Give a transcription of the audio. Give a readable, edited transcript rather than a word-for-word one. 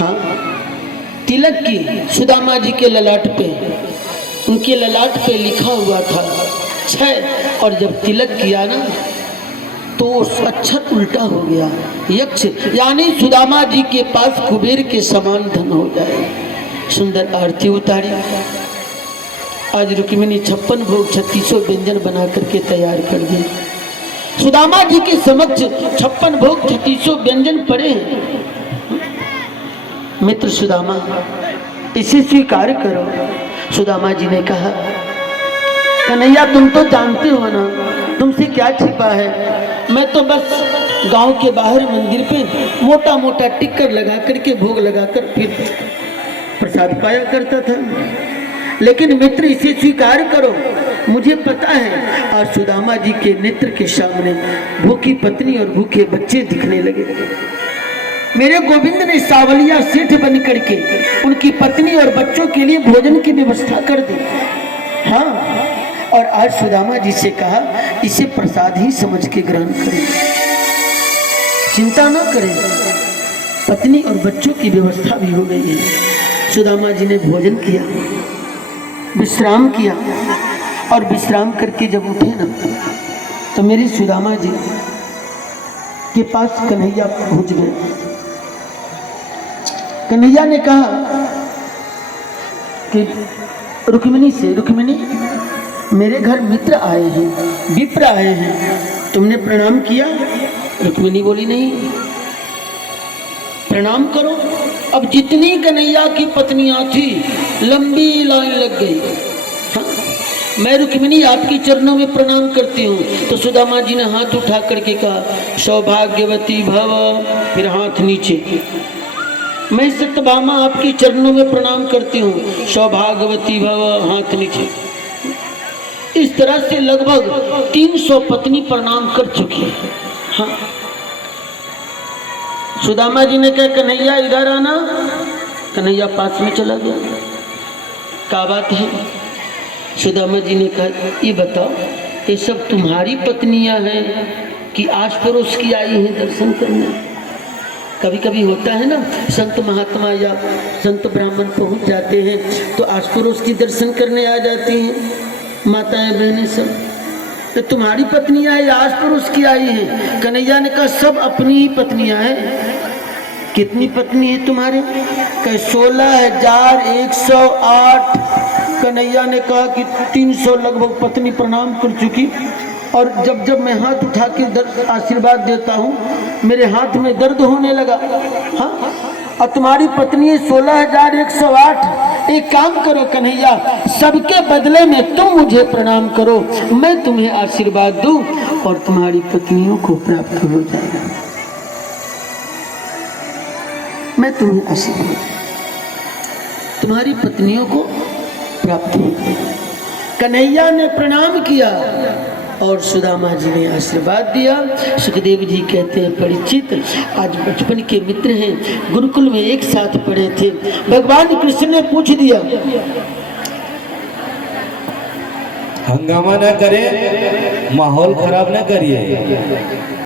हाँ, तिलक की सुदामा जी के ललाट पे, उनके ललाट पे लिखा हुआ था 6, और जब तिलक किया ना तो अक्षर उल्टा हो गया, यक्ष, यानी सुदामा जी के पास कुबेर के समान धन हो जाए। सुंदर आरती उतारी। आज रुक्मिणी 56 भोग 3600 व्यंजन बना करके तैयार कर दिए। सुदामा जी के समक्ष 56 भोग 3600 व्यंजन पड़े। मित्र सुदामा, इसे स्वीकार करो। सुदामा जी ने कहा, कन्हैया तुम तो जानते हो ना, तुमसे क्या छिपा है। मैं तो बस गांव के बाहर मंदिर पे मोटा मोटा टिक्कर लगा करके भोग लगाकर फिर प्रसाद पाया करता था। लेकिन मित्र इसे स्वीकार करो, मुझे पता है। और सुदामा जी के नेत्र के सामने भूखी पत्नी और भूखे बच्चे दिखने लगे। मेरे गोविंद ने सावलिया सेठ बन करके उनकी पत्नी और बच्चों के लिए भोजन की व्यवस्था कर दी। हाँ, और आज सुदामा जी से कहा इसे प्रसाद ही समझ के ग्रहण करें, चिंता न करें, पत्नी और बच्चों की व्यवस्था भी हो गई है। सुदामा जी ने भोजन किया, विश्राम किया, और विश्राम करके जब उठे ना तो मेरी सुदामा जी के पास कन्हैया पहुंच गए। कन्हैया ने कहा कि रुक्मिणी से, रुक्मिणी मेरे घर मित्र आए हैं, विप्र आए हैं, तुमने प्रणाम किया। रुक्मिणी बोली नहीं। प्रणाम करो। अब जितनी कन्हैया की पत्नियां थी लंबी लाइन लग गई। हाँ? मैं रुक्मिणी आपके चरणों में प्रणाम करती हूँ। तो सुदामा जी ने हाथ उठा करके कहा सौभाग्यवती भव, फिर हाथ नीचे। मैं सत्यभामा आपके चरणों में प्रणाम करती हूँ, सौभाग्यवती भव, हाथ नीचे। इस तरह से लगभग 300 पत्नी प्रणाम कर चुकी है। हाँ, सुदामा जी ने कहा कन्हैया इधर आना। कन्हैया पास में चला गया। क्या बात है? सुदामा जी ने कहा ये बताओ, ये सब तुम्हारी पत्नियां हैं कि आस पड़ोस की आई हैं दर्शन करने? कभी कभी होता है ना, संत महात्मा या संत ब्राह्मण पहुंच जाते हैं तो आस पड़ोस की दर्शन करने आ जाती हैं, माताएं बहनें सब। तो तुम्हारी पत्नियां हैं या आस पड़ोस की आई हैं? कन्हैया ने कहा सब अपनी ही पत्नियां हैं। कितनी पत्नी है तुम्हारे? कहे 16,108। कन्हैया ने कहा कि 300 लगभग पत्नी प्रणाम कर चुकी। और जब जब मैं हाथ उठा के आशीर्वाद देता हूँ मेरे हाथ में दर्द होने लगा। हाँ, और तुम्हारी पत्नी है 16,108। एक काम करो कन्हैया, सबके बदले में तुम मुझे प्रणाम करो, मैं तुम्हें आशीर्वाद दूं और तुम्हारी पत्नियों को प्राप्त हो जाएगा। मैं तुम्हें आशीर्वाद, तुम्हारी पत्नियों को प्राप्त हो जाएगा। कन्हैया ने प्रणाम किया और सुदामा जी ने आशीर्वाद दिया। सुखदेव जी कहते हैं परीक्षित आज बचपन के मित्र हैं, गुरुकुल में एक साथ पढ़े थे। भगवान कृष्ण ने पूछ दिया, हंगामा ना करें, माहौल खराब ना करिए।